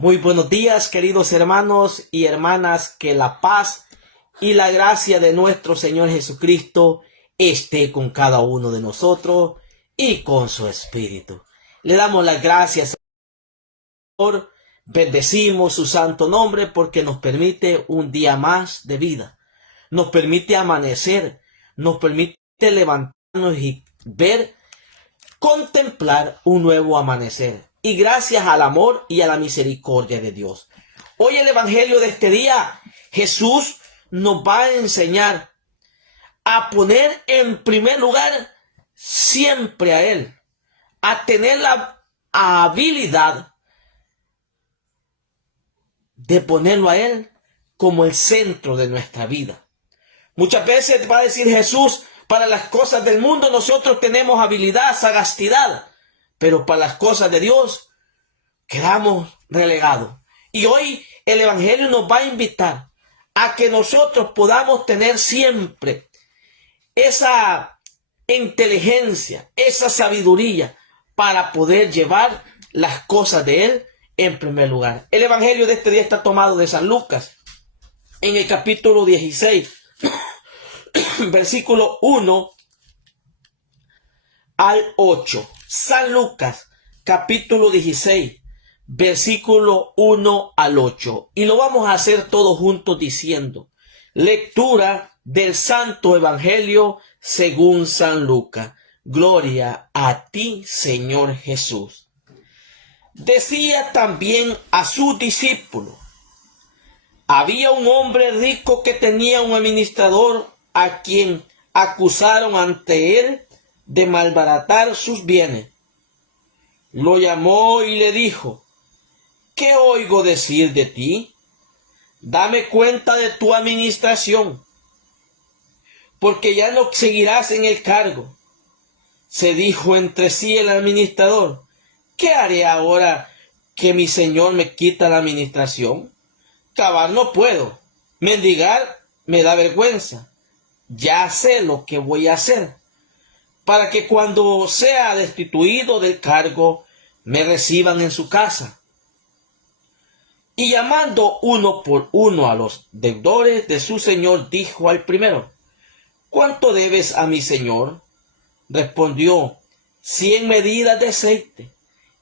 Muy buenos días, queridos hermanos y hermanas, que la paz y la gracia de nuestro Señor Jesucristo esté con cada uno de nosotros y con su espíritu. Le damos las gracias, Señor, bendecimos su santo nombre porque nos permite un día más de vida, nos permite amanecer, nos permite levantarnos y ver, contemplar un nuevo amanecer. Y gracias al amor y a la misericordia de Dios. Hoy el evangelio de este día, Jesús nos va a enseñar a poner en primer lugar siempre a Él, a tener la habilidad de ponerlo a Él como el centro de nuestra vida. Muchas veces va a decir Jesús, para las cosas del mundo nosotros tenemos habilidad, sagacidad, pero para las cosas de Dios quedamos relegados. Y hoy el evangelio nos va a invitar a que nosotros podamos tener siempre esa inteligencia, esa sabiduría para poder llevar las cosas de Él en primer lugar. El evangelio de este día está tomado de San Lucas, en el capítulo 16, versículo 1 al 8. San Lucas, capítulo 16, versículo 1 al 8. Y lo vamos a hacer todos juntos diciendo: lectura del Santo Evangelio según San Lucas. Gloria a ti, Señor Jesús. Decía también a sus discípulos: había un hombre rico que tenía un administrador a quien acusaron ante él de malbaratar sus bienes. Lo llamó y le dijo: ¿qué oigo decir de ti? Dame cuenta de tu administración, porque ya no seguirás en el cargo. Se dijo entre sí el administrador: ¿qué haré ahora que mi señor me quita la administración? Cavar no puedo, mendigar me da vergüenza. Ya sé lo que voy a hacer, para que cuando sea destituido del cargo, me reciban en su casa. Y llamando uno por uno a los deudores de su señor, dijo al primero: ¿cuánto debes a mi señor? Respondió: 100 medidas de aceite.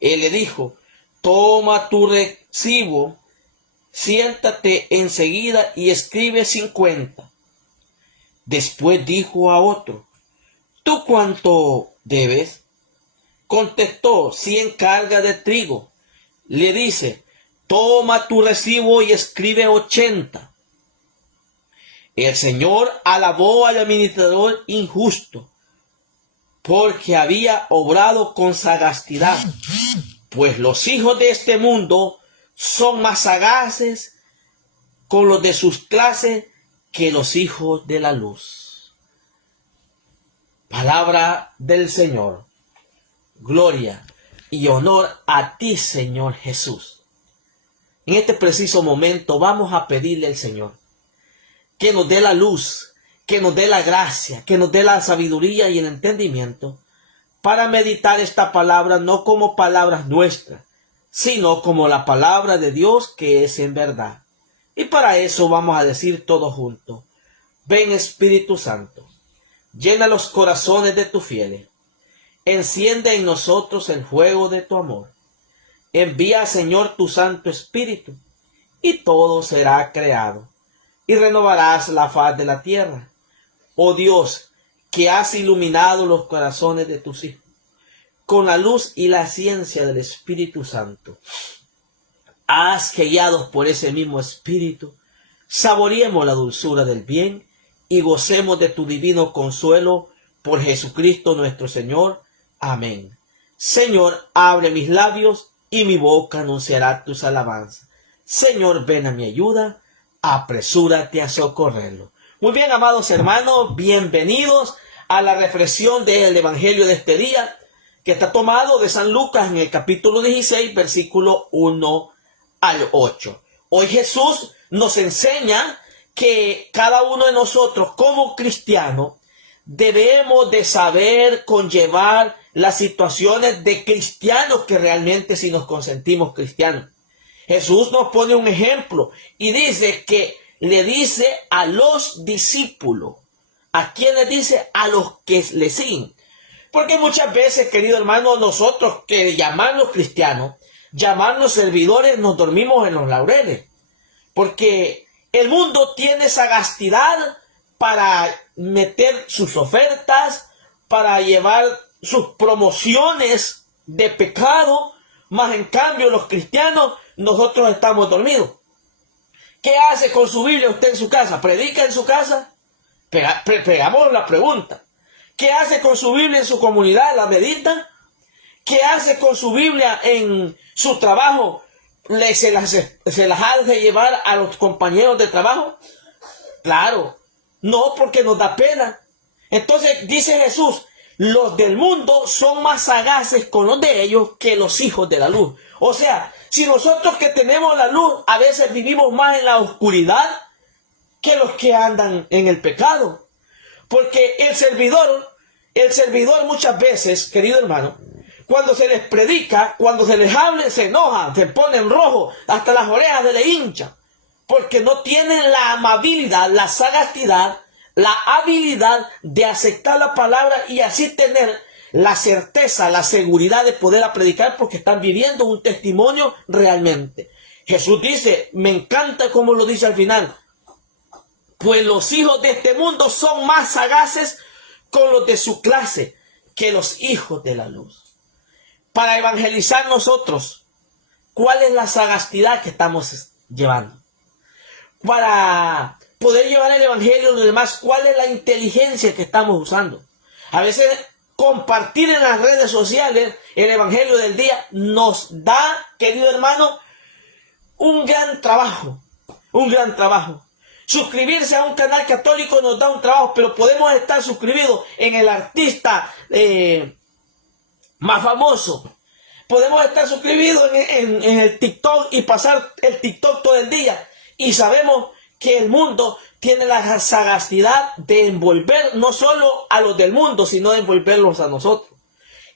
Él le dijo: toma tu recibo, siéntate enseguida y escribe 50. Después dijo a otro: ¿tú cuánto debes? Contestó: 100 cargas de trigo. Le dice: toma tu recibo y escribe 80. El Señor alabó al administrador injusto, porque había obrado con sagacidad, pues los hijos de este mundo son más sagaces con los de sus clases que los hijos de la luz. Palabra del Señor. Gloria y honor a ti, Señor Jesús. En este preciso momento vamos a pedirle al Señor que nos dé la luz, que nos dé la gracia, que nos dé la sabiduría y el entendimiento para meditar esta palabra no como palabras nuestras, sino como la palabra de Dios que es en verdad. Y para eso vamos a decir todos juntos: ven Espíritu Santo, llena los corazones de tus fieles, enciende en nosotros el fuego de tu amor. Envía, Señor, tu Santo Espíritu, y todo será creado, y renovarás la faz de la tierra. Oh Dios, que has iluminado los corazones de tus hijos con la luz y la ciencia del Espíritu Santo. Haz que, guiados por ese mismo Espíritu, saboreemos la dulzura del bien y gocemos de tu divino consuelo por Jesucristo nuestro Señor. Amén. Señor, abre mis labios y mi boca anunciará tus alabanzas. Señor, ven a mi ayuda, apresúrate a socorrerlo. Muy bien, amados hermanos, bienvenidos a la reflexión del evangelio de este día, que está tomado de San Lucas en el capítulo 16, versículo 1 al 8. Hoy Jesús nos enseña que cada uno de nosotros como cristianos debemos de saber conllevar las situaciones de cristianos que realmente sí nos consentimos cristianos. Jesús nos pone un ejemplo y dice que le dice a los discípulos. ¿A quién le dice? A los que le siguen. Porque muchas veces, querido hermano, nosotros que llamarnos cristianos, llamarnos servidores, nos dormimos en los laureles. Porque el mundo tiene sagastidad para meter sus ofertas, para llevar sus promociones de pecado, más en cambio los cristianos, nosotros estamos dormidos. ¿Qué hace con su Biblia usted en su casa? ¿Predica en su casa? Pegamos la pregunta. ¿Qué hace con su Biblia en su comunidad? ¿La medita? ¿Qué hace con su Biblia en su trabajo? ¿Se las hace llevar a los compañeros de trabajo? Claro, no, porque nos da pena. Entonces dice Jesús, los del mundo son más sagaces con los de ellos que los hijos de la luz. O sea, si nosotros que tenemos la luz a veces vivimos más en la oscuridad que los que andan en el pecado. Porque el servidor muchas veces, querido hermano, cuando se les predica, cuando se les habla, se enojan, se ponen rojos, hasta las orejas se les hinchan. Porque no tienen la amabilidad, la sagacidad, la habilidad de aceptar la palabra y así tener la certeza, la seguridad de poder predicar porque están viviendo un testimonio realmente. Jesús dice, me encanta como lo dice al final, pues los hijos de este mundo son más sagaces con los de su clase que los hijos de la luz. Para evangelizar nosotros, ¿cuál es la sagacidad que estamos llevando? Para poder llevar el evangelio a los demás, ¿cuál es la inteligencia que estamos usando? A veces compartir en las redes sociales el evangelio del día nos da, querido hermano, un gran trabajo, un gran trabajo. Suscribirse a un canal católico nos da un trabajo, pero podemos estar suscribidos en el artista más famoso. Podemos estar suscribidos en el TikTok y pasar el TikTok todo el día. Y sabemos que el mundo tiene la sagacidad de envolver no solo a los del mundo, sino de envolverlos a nosotros.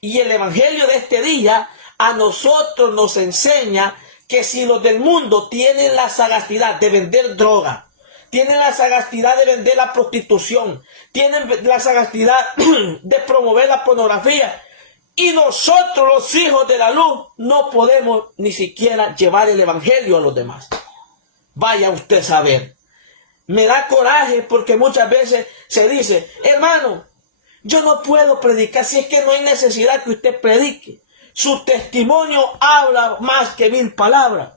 Y el evangelio de este día a nosotros nos enseña que si los del mundo tienen la sagacidad de vender droga, tienen la sagacidad de vender la prostitución, tienen la sagacidad de promover la pornografía, y nosotros los hijos de la luz no podemos ni siquiera llevar el evangelio a los demás. Vaya usted a saber. Me da coraje porque muchas veces se dice, hermano, yo no puedo predicar si es que no hay necesidad que usted predique. Su testimonio habla más que 1000 palabras.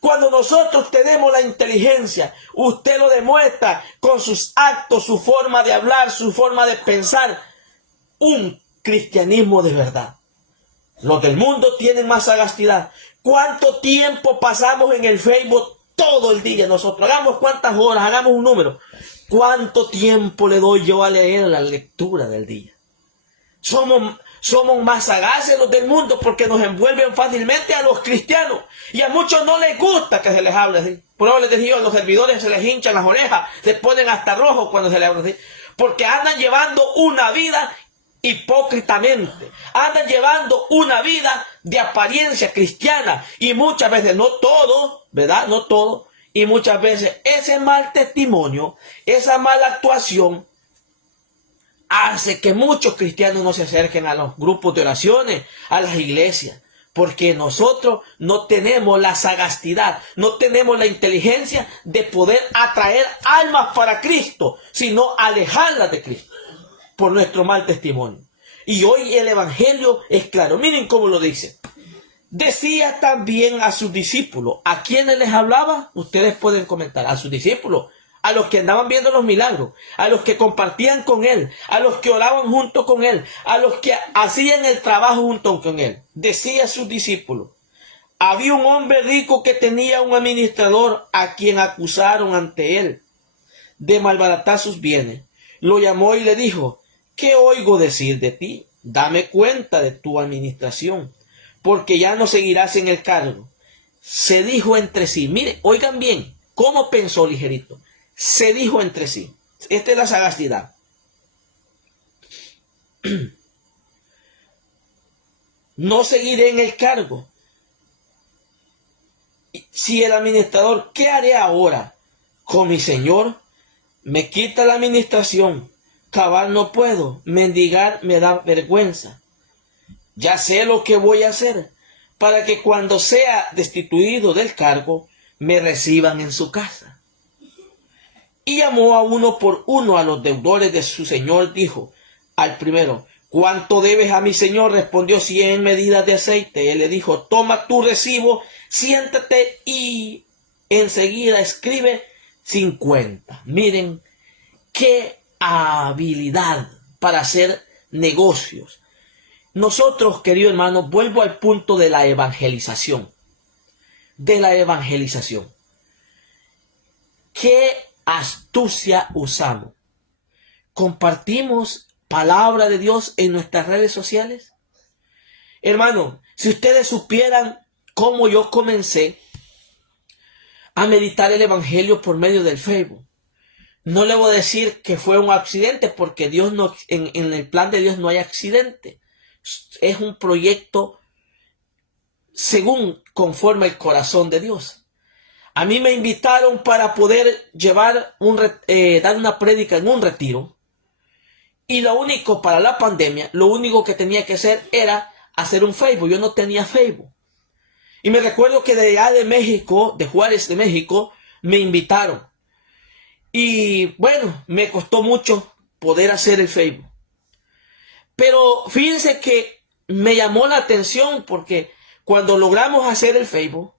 Cuando nosotros tenemos la inteligencia, usted lo demuestra con sus actos, su forma de hablar, su forma de pensar. Un cristianismo de verdad. Los del mundo tienen más sagacidad. ¿Cuánto tiempo pasamos en el Facebook todo el día nosotros? Hagamos cuántas horas, hagamos un número. ¿Cuánto tiempo le doy yo a leer la lectura del día? Somos más sagaces los del mundo porque nos envuelven fácilmente a los cristianos. Y a muchos no les gusta que se les hable así. Por eso les dije yo, a los servidores se les hinchan las orejas, se ponen hasta rojos cuando se les habla así. Porque andan llevando una vida hipócritamente. Andan llevando una vida de apariencia cristiana. Y muchas veces, no todo, ¿verdad? No todo. Y muchas veces ese mal testimonio, esa mala actuación, hace que muchos cristianos no se acerquen a los grupos de oraciones, a las iglesias, porque nosotros no tenemos la sagacidad, no tenemos la inteligencia de poder atraer almas para Cristo, sino alejarlas de Cristo por nuestro mal testimonio. Y hoy el evangelio es claro. Miren cómo lo dice. Decía también a sus discípulos. ¿A quiénes les hablaba? Ustedes pueden comentar. A sus discípulos. A los que andaban viendo los milagros, a los que compartían con él, a los que oraban junto con él, a los que hacían el trabajo junto con él. Decía a sus discípulos, había un hombre rico que tenía un administrador a quien acusaron ante él de malbaratar sus bienes. Lo llamó y le dijo, ¿qué oigo decir de ti? Dame cuenta de tu administración, porque ya no seguirás en el cargo. Se dijo entre sí, mire, oigan bien, ¿cómo pensó ligerito? Se dijo entre sí. Esta es la sagacidad. No seguiré en el cargo. si el administrador, ¿qué haré ahora con mi señor? Me quita la administración, cavar no puedo, mendigar me da vergüenza. Ya sé lo que voy a hacer para que cuando sea destituido del cargo, me reciban en su casa. Y llamó a uno por uno a los deudores de su señor, dijo al primero, ¿cuánto debes a mi señor? Respondió 100 medidas de aceite. Él le dijo, toma tu recibo, siéntate y enseguida escribe 50. Miren qué habilidad para hacer negocios. Nosotros, querido hermano, vuelvo al punto de la evangelización. ¿Qué astucia usamos? ¿Compartimos palabra de Dios en nuestras redes sociales? Hermano, si ustedes supieran cómo yo comencé a meditar el evangelio por medio del Facebook, no le voy a decir que fue un accidente, porque Dios no, en el plan de Dios no hay accidente. Es un proyecto según conforme el corazón de Dios. A mí me invitaron para poder llevar dar una prédica en un retiro. Y lo único para la pandemia, lo único que tenía que hacer era hacer un Facebook. Yo no tenía Facebook. Y me recuerdo que de allá de México, de Juárez de México, me invitaron. Y bueno, me costó mucho poder hacer el Facebook. Pero fíjense que me llamó la atención porque cuando logramos hacer el Facebook,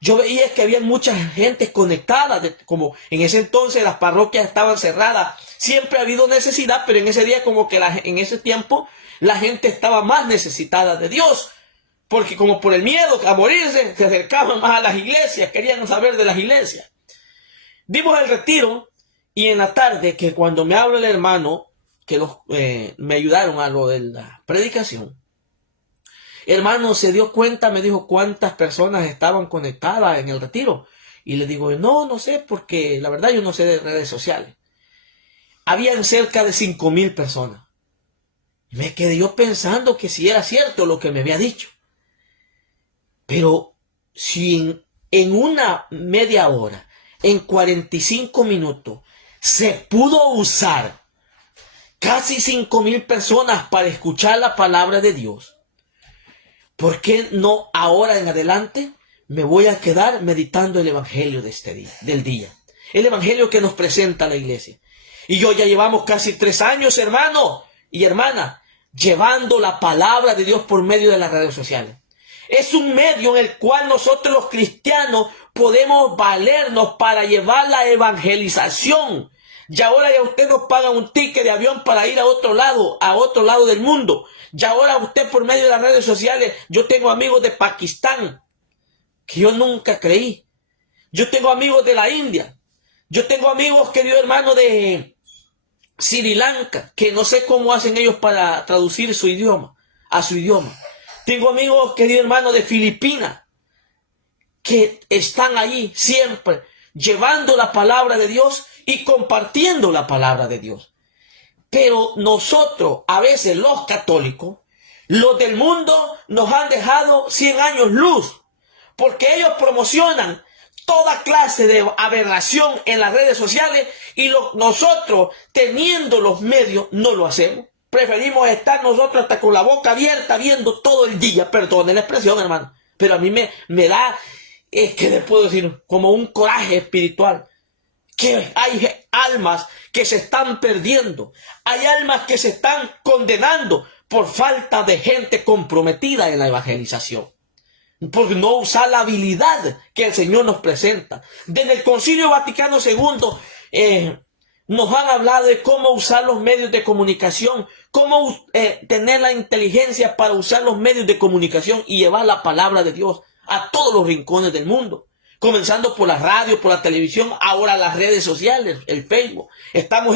yo veía que había mucha gente conectada, como en ese entonces las parroquias estaban cerradas. Siempre ha habido necesidad, pero en ese día como que en ese tiempo la gente estaba más necesitada de Dios. Porque como por el miedo a morirse, se acercaban más a las iglesias, querían saber de las iglesias. Dimos el retiro y en la tarde, que cuando me habla el hermano, que me ayudaron a lo de la predicación, hermano se dio cuenta, me dijo cuántas personas estaban conectadas en el retiro. Y le digo, no sé, porque la verdad yo no sé de redes sociales. Habían cerca de 5,000 personas. Me quedé yo pensando que si era cierto lo que me había dicho. Pero si en una media hora, en 45 minutos, se pudo usar casi 5,000 personas para escuchar la palabra de Dios, ¿por qué no ahora en adelante me voy a quedar meditando el evangelio de este día, del día? El evangelio que nos presenta la iglesia. Y yo ya llevamos casi 3 años, hermano y hermana, llevando la palabra de Dios por medio de las redes sociales. Es un medio en el cual nosotros los cristianos podemos valernos para llevar la evangelización. Y ahora ya usted nos paga un ticket de avión para ir a otro lado del mundo. Y ahora usted por medio de las redes sociales, yo tengo amigos de Pakistán, que yo nunca creí. Yo tengo amigos de la India. Yo tengo amigos, querido hermano, de Sri Lanka, que no sé cómo hacen ellos para traducir su idioma a su idioma. Tengo amigos, querido hermano, de Filipinas, que están allí siempre llevando la palabra de Dios y compartiendo la palabra de Dios. Pero nosotros, a veces los católicos, los del mundo nos han dejado 100 años luz, porque ellos promocionan toda clase de aberración en las redes sociales y nosotros, teniendo los medios, no lo hacemos. Preferimos estar nosotros hasta con la boca abierta viendo todo el día, perdone la expresión, hermano, pero a mí me da, es que le puedo decir, como un coraje espiritual, que hay almas que se están perdiendo, hay almas que se están condenando por falta de gente comprometida en la evangelización, por no usar la habilidad que el Señor nos presenta. Desde el Concilio Vaticano II nos han hablado de cómo usar los medios de comunicación, cómo tener la inteligencia para usar los medios de comunicación y llevar la palabra de Dios a todos los rincones del mundo. Comenzando por la radio, por la televisión, ahora las redes sociales, el Facebook. Estamos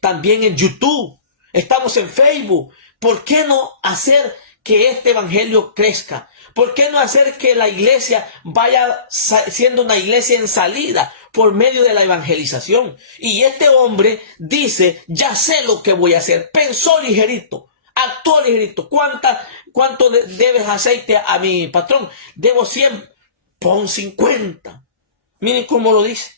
también en YouTube, estamos en Facebook. ¿Por qué no hacer que este evangelio crezca? ¿Por qué no hacer que la iglesia vaya siendo una iglesia en salida por medio de la evangelización? Y este hombre dice, ya sé lo que voy a hacer. Pensó ligerito Actuó, le gritó. ¿Cuánto debes aceite a mi patrón? Debo 100. Pon 50. Miren cómo lo dice.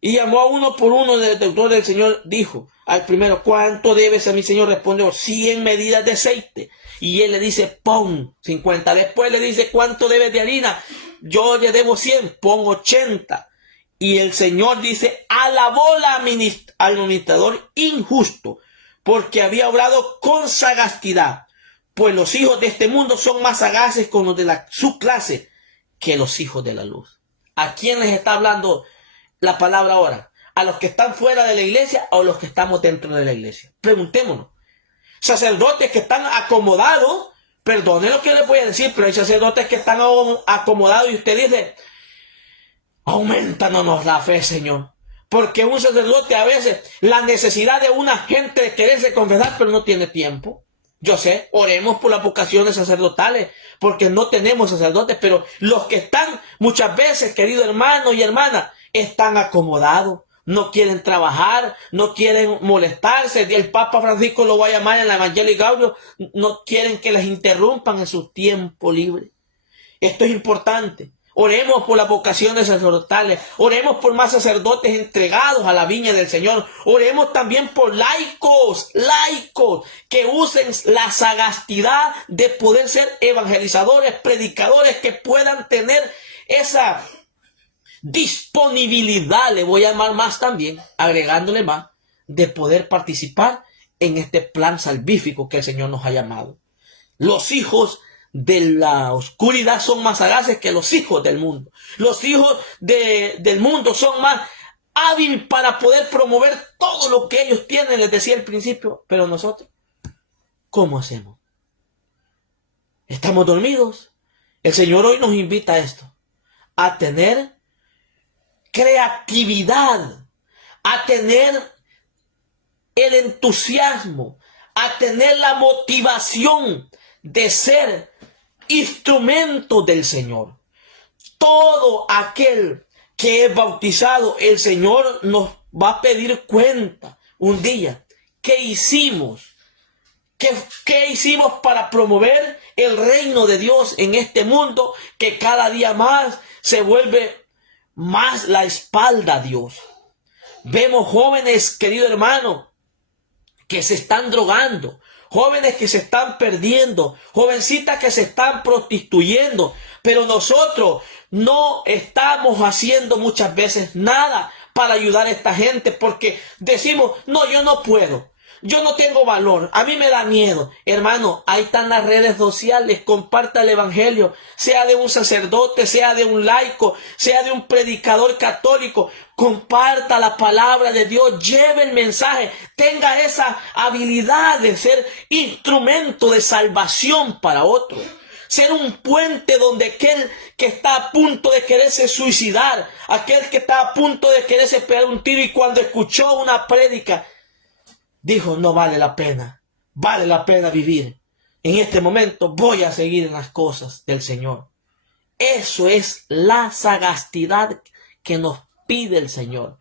Y llamó a uno por uno del deudor del Señor, dijo al primero, ¿cuánto debes a mi Señor? Respondió, 100 medidas de aceite. Y él le dice, pon 50. Después le dice, ¿cuánto debes de harina? Yo le debo 100, pon 80. Y el Señor dice, alabó al administrador injusto, porque había obrado con sagastidad. Pues los hijos de este mundo son más sagaces con los de su clase que los hijos de la luz. ¿A quién les está hablando la palabra ahora? ¿A los que están fuera de la iglesia o a los que estamos dentro de la iglesia? Preguntémonos. Sacerdotes que están acomodados, perdone lo que les voy a decir, pero hay sacerdotes que están acomodados y usted dice, aumentanos la fe, Señor. Porque un sacerdote a veces, la necesidad de una gente de quererse confesar, pero no tiene tiempo. Yo sé, oremos por las vocaciones sacerdotales, porque no tenemos sacerdotes, pero los que están muchas veces, querido hermano y hermana, están acomodados, no quieren trabajar, no quieren molestarse. El Papa Francisco lo va a llamar en la Evangelii Gaudium, no quieren que les interrumpan en su tiempo libre. Esto es importante. Oremos por las vocaciones sacerdotales, oremos por más sacerdotes entregados a la viña del Señor, oremos también por laicos que usen la sagastidad de poder ser evangelizadores, predicadores, que puedan tener esa disponibilidad, le voy a llamar más también, agregándole más, de poder participar en este plan salvífico que el Señor nos ha llamado. Los hijos de la oscuridad son más sagaces que los hijos del mundo. Los hijos del mundo son más hábiles para poder promover todo lo que ellos tienen, les decía al principio. Pero nosotros, ¿cómo hacemos? ¿Estamos dormidos? El Señor hoy nos invita a esto, a tener creatividad, a tener el entusiasmo, a tener la motivación de ser instrumento del Señor. Todo aquel que es bautizado, el Señor nos va a pedir cuenta un día. ¿Qué hicimos? ¿Qué hicimos para promover el reino de Dios en este mundo que cada día más se vuelve más la espalda a Dios? Vemos jóvenes, querido hermano, que se están drogando, jóvenes que se están perdiendo, jovencitas que se están prostituyendo, pero nosotros no estamos haciendo muchas veces nada para ayudar a esta gente, porque decimos, no, yo no puedo, yo no tengo valor, a mí me da miedo. Hermano, ahí están las redes sociales, comparta el evangelio, sea de un sacerdote, sea de un laico, sea de un predicador católico, comparta la palabra de Dios, lleve el mensaje, tenga esa habilidad de ser instrumento de salvación para otros. Ser un puente donde aquel que está a punto de quererse suicidar, aquel que está a punto de quererse pegar un tiro y cuando escuchó una prédica, dijo, no vale la pena vivir. En este momento voy a seguir en las cosas del Señor. Eso es la sagastidad que nos pide el Señor.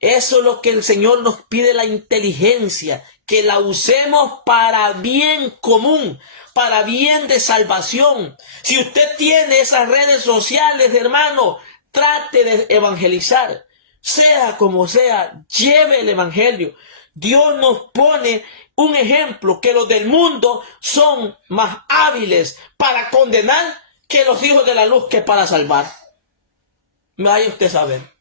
Eso es lo que el Señor nos pide, la inteligencia, que la usemos para bien común, para bien de salvación. Si usted tiene esas redes sociales, hermano, trate de evangelizar. Sea como sea, lleve el evangelio. Dios nos pone un ejemplo, que los del mundo son más hábiles para condenar que los hijos de la luz que para salvar. Vaya usted a saber.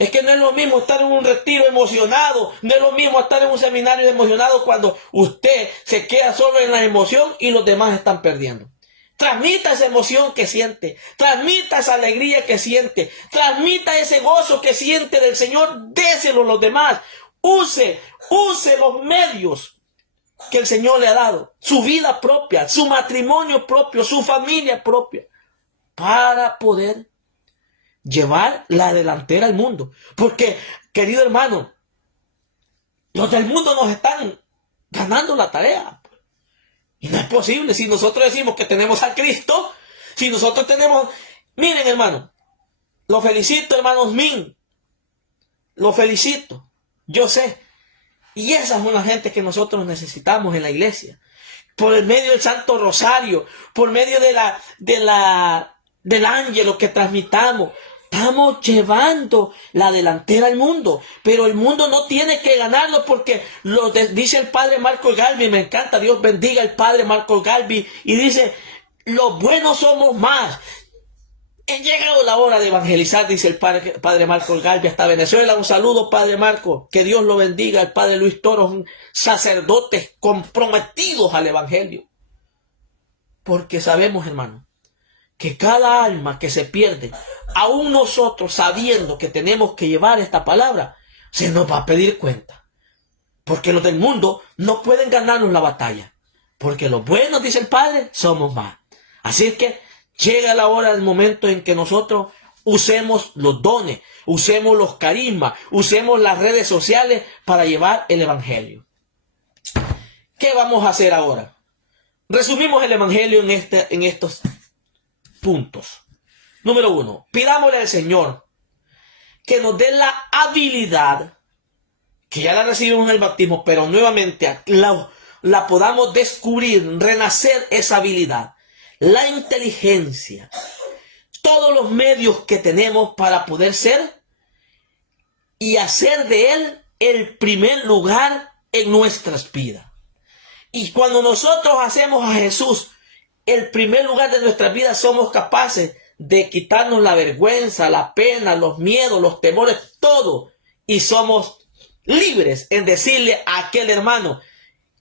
Es que no es lo mismo estar en un retiro emocionado, no es lo mismo estar en un seminario emocionado cuando usted se queda solo en la emoción y los demás están perdiendo. Transmita esa emoción que siente, transmita esa alegría que siente, transmita ese gozo que siente del Señor, déselo a los demás. Use los medios que el Señor le ha dado, su vida propia, su matrimonio propio, su familia propia, para poder llevar la delantera al mundo. Porque, querido hermano, los del mundo nos están ganando la tarea. Y no es posible si nosotros decimos que tenemos a Cristo, si nosotros tenemos... Miren, hermano, lo felicito, hermanos míos, lo felicito. Yo sé, Y esas son las gente que nosotros necesitamos en la iglesia. Por el medio del Santo Rosario, por medio del ángelo que transmitamos. Estamos llevando la delantera al mundo, pero el mundo no tiene que ganarlo porque dice el padre Marco Galvi, me encanta, Dios bendiga al padre Marco Galvi, y dice, los buenos somos más. Ha llegado la hora de evangelizar, dice el padre Marco Galvi, hasta Venezuela. Un saludo, padre Marco, que Dios lo bendiga. El padre Luis Toros, sacerdotes comprometidos al evangelio. Porque sabemos, hermano, que cada alma que se pierde, aún nosotros sabiendo que tenemos que llevar esta palabra, se nos va a pedir cuenta. Porque los del mundo no pueden ganarnos la batalla. Porque los buenos, dice el Padre, somos más. Así es que llega la hora, el momento en que nosotros usemos los dones, usemos los carismas, usemos las redes sociales para llevar el evangelio. ¿Qué vamos a hacer ahora? Resumimos el evangelio en estos puntos. Número 1, pidámosle al Señor que nos dé la habilidad, que ya la recibimos en el bautismo, pero nuevamente la podamos descubrir, renacer esa habilidad, la inteligencia, todos los medios que tenemos para poder ser y hacer de Él el primer lugar en nuestras vidas. Y cuando nosotros hacemos a Jesús el primer lugar de nuestras vidas, somos capaces de quitarnos la vergüenza, la pena, los miedos, los temores, todo. Y somos libres en decirle a aquel hermano,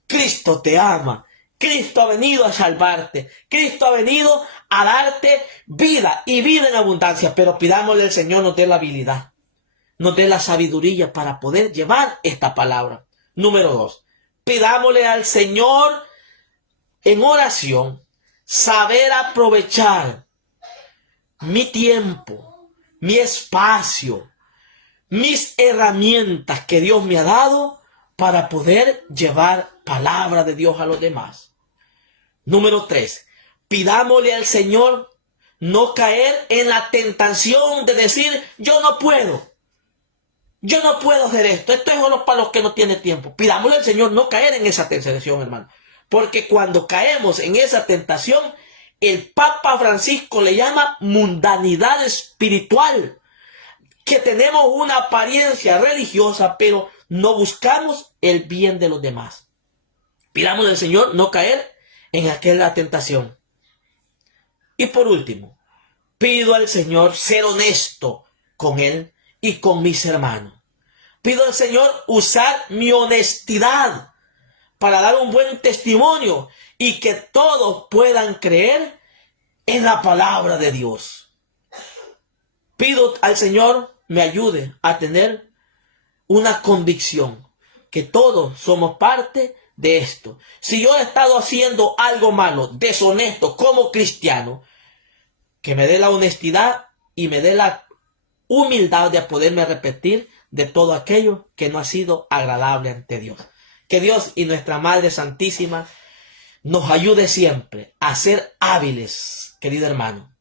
Cristo te ama, Cristo ha venido a salvarte, Cristo ha venido a darte vida y vida en abundancia. Pero pidámosle al Señor nos dé la habilidad, nos dé la sabiduría para poder llevar esta palabra. Número 2, pidámosle al Señor en oración saber aprovechar mi tiempo, mi espacio, mis herramientas que Dios me ha dado para poder llevar palabra de Dios a los demás. Número 3, pidámosle al Señor no caer en la tentación de decir, yo no puedo hacer esto es solo para los que no tienen tiempo. Pidámosle al Señor no caer en esa tentación, hermano. Porque cuando caemos en esa tentación, el Papa Francisco le llama mundanidad espiritual. Que tenemos una apariencia religiosa, pero no buscamos el bien de los demás. Pidamos al Señor no caer en aquella tentación. Y por último, pido al Señor ser honesto con Él y con mis hermanos. Pido al Señor usar mi honestidad para dar un buen testimonio y que todos puedan creer en la palabra de Dios. Pido al Señor me ayude a tener una convicción que todos somos parte de esto. Si yo he estado haciendo algo malo, deshonesto como cristiano, que me dé la honestidad y me dé la humildad de poderme arrepentir de todo aquello que no ha sido agradable ante Dios. Que Dios y nuestra Madre Santísima nos ayude siempre a ser hábiles, querido hermano,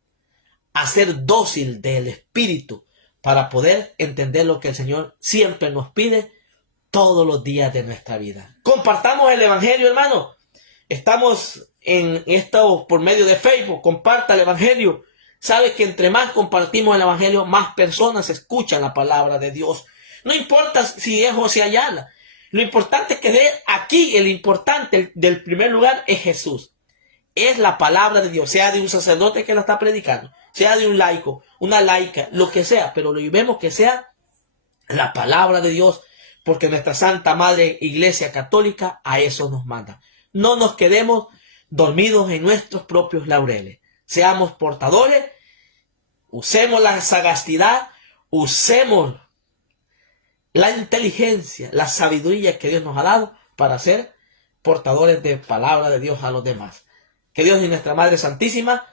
a ser dócil del Espíritu para poder entender lo que el Señor siempre nos pide todos los días de nuestra vida. Compartamos el Evangelio, hermano. Estamos en esto por medio de Facebook. Comparta el Evangelio. Sabe que entre más compartimos el Evangelio, más personas escuchan la palabra de Dios. No importa si es José Ayala. Lo importante es que de aquí, el importante del primer lugar es Jesús. Es la palabra de Dios, sea de un sacerdote que la está predicando, sea de un laico, una laica, lo que sea, pero lo vemos que sea la palabra de Dios, porque nuestra Santa Madre Iglesia Católica a eso nos manda. No nos quedemos dormidos en nuestros propios laureles. Seamos portadores, usemos la sagacidad, usemos la inteligencia, la sabiduría que Dios nos ha dado para ser portadores de palabra de Dios a los demás. Que Dios y nuestra Madre Santísima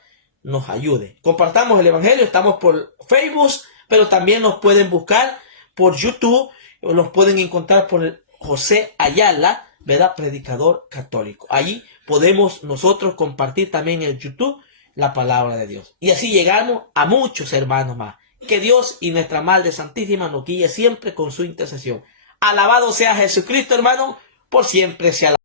nos ayude. Compartamos el Evangelio, estamos por Facebook, pero también nos pueden buscar por YouTube, o nos pueden encontrar por José Ayala, ¿verdad? Predicador católico. Allí podemos nosotros compartir también en el YouTube la palabra de Dios. Y así llegamos a muchos hermanos más. Que Dios y nuestra Madre Santísima nos guíe siempre con su intercesión. Alabado sea Jesucristo, hermano, por siempre sea alabado.